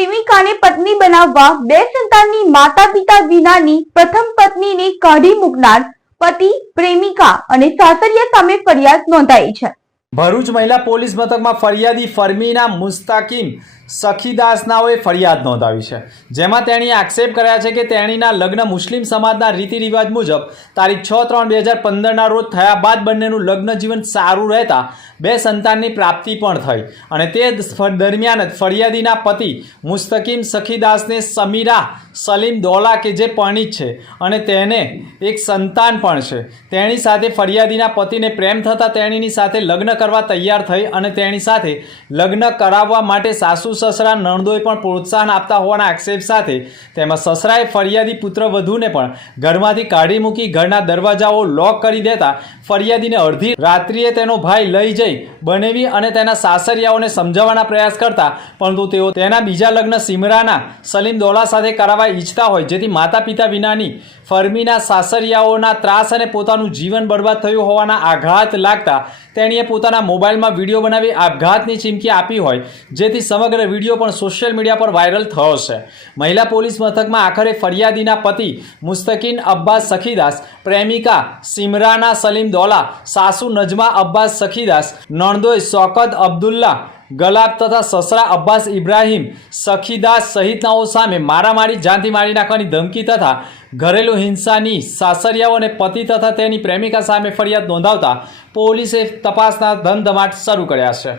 પ્રેમિકાને પત્ની બનાવવા બે સંતાનની માતા પિતા વિનાની પ્રથમ પત્નીને કાઢી મૂકનાર પતિ, પ્રેમિકા અને સાસરિયા સામે ફરિયાદ નોંધાઈ છે. ભરૂચ મહિલા પોલીસ મથકમાં ફરિયાદી ફરમીના મુસ્તાકીમ સખીદાસનાઓએ ફરિયાદ નોંધાવી છે, જેમાં તેણીએ આક્ષેપ કર્યા છે કે તેણીના લગ્ન મુસ્લિમ સમાજના રીતિ રિવાજ મુજબ તારીખ છ ત્રણ બે હજાર પંદરના રોજ થયા બાદ બંનેનું લગ્ન જીવન સારું રહેતા બે સંતાનની પ્રાપ્તિ પણ થઈ અને તે દરમિયાન જ ફરિયાદીના પતિ મુસ્તકીમ સખીદાસને સમીરા સલીમ દોલા કે જે પરણિત છે અને તેને એક સંતાન પણ છે. તેણી સાથે ફરિયાદીના પતિને પ્રેમ થતાં તેણીની સાથે લગ્ન કરવા તૈયાર થઈ અને તેણી સાથે લગ્ન કરાવવા માટે સાસુ, સસરા, નણદોએ પણ પ્રોત્સાહન આપતા હોવાના આક્ષેપ સાથે તેમાં સસરાએ ફરિયાદી પુત્ર વધુને પણ ઘરમાંથી કાઢી મૂકી ઘરના દરવાજાઓ લોક કરી દેતા ફરિયાદીને અડધી રાત્રિએ તેનો ભાઈ લઈ જઈ બનેવી અને તેના સાસરિયાઓને સમજાવવાના પ્રયાસ કરતા, પરંતુ તેઓ તેના બીજા લગ્ન સિમરાના સલીમ દોલા સાથે કરાવવા ઈચ્છતા હોય. જેથી માતા પિતા વિનાની ફર્મીના સાસરિયાઓના ત્રાસ અને પોતાનું જીવન બરબાદ થયું હોવાના આઘાત લાગતા તેણીએ પોતાના મોબાઈલમાં વીડિયો બનાવી આપઘાતની ચીમકી આપી હોય. જેથી સમગ્ર વીડિયો પણ સોશિયલ મીડિયા પર વાયરલ થયો છે. મહિલા પોલીસ મથકમાં આખરે ફરિયાદીના પતિ મુસ્તકીન અબ્બાસ સખીદાસ, પ્રેમિકા સિમરાના સલીમ દોલા, સાસુ નજમા અબ્બાસ સખીદાસ નણદોઈ શોકત અબ્દુલ્લા ગલાબ તથા સસરા અબ્બાસ ઇબ્રાહીમ સખીદાસ સહિતનાઓ સામે મારામારી, જાનથી મારી નાખવાની ધમકી તથા ઘરેલુ હિંસાની સાસરિયાઓ અને પતિ તથા તેની પ્રેમિકા સામે ફરિયાદ નોંધાવતા પોલીસે તપાસના ધમધમાટ શરૂ કર્યા છે.